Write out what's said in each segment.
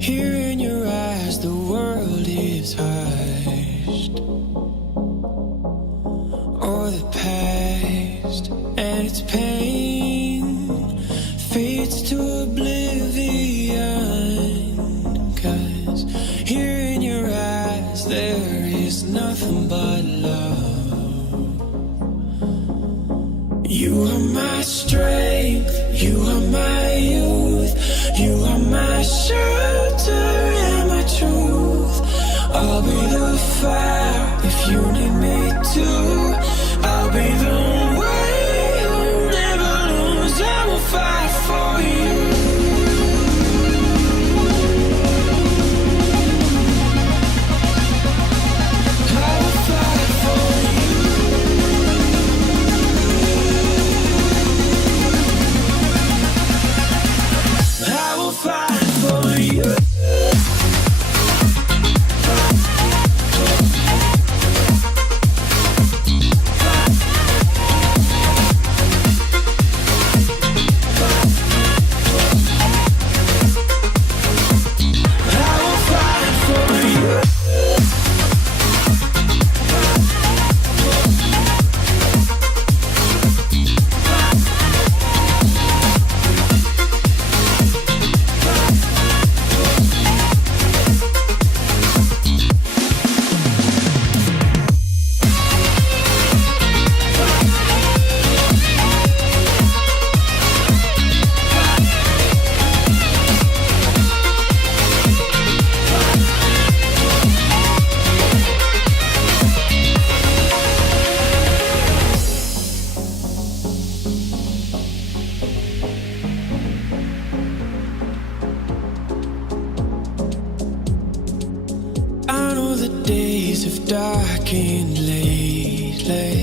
Here in your eyes, the world is hushed. Or the past and its pain fades to oblivion. 'Cause here in your eyes, there is nothing but love. You are my strength, you are my youth, you are my shelter and my truth. I'll be the fire if you need me to. I'll be the way you'll never lose. I will fight for you. I will fight for you. I will fight for you. The days have darkened lately,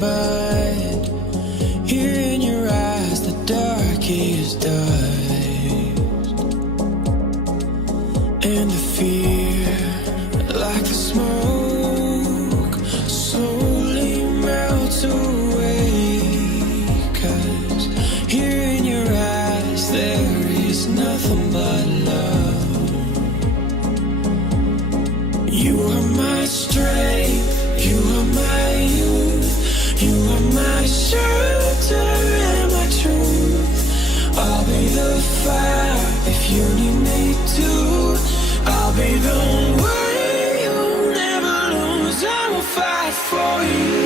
but here in your eyes the dark is dust, and the fear, like the smoke, slowly melts away. 'Cause here in your eyes there is nothing but love. You are my strength, you are my youth, you are my shelter and my truth. I'll be the fire if you need me to. I'll be the way you'll never lose. I will fight for you.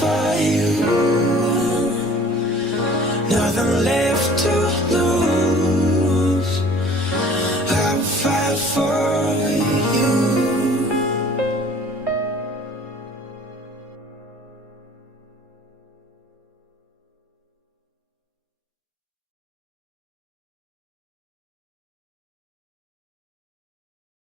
For you, nothing left to lose.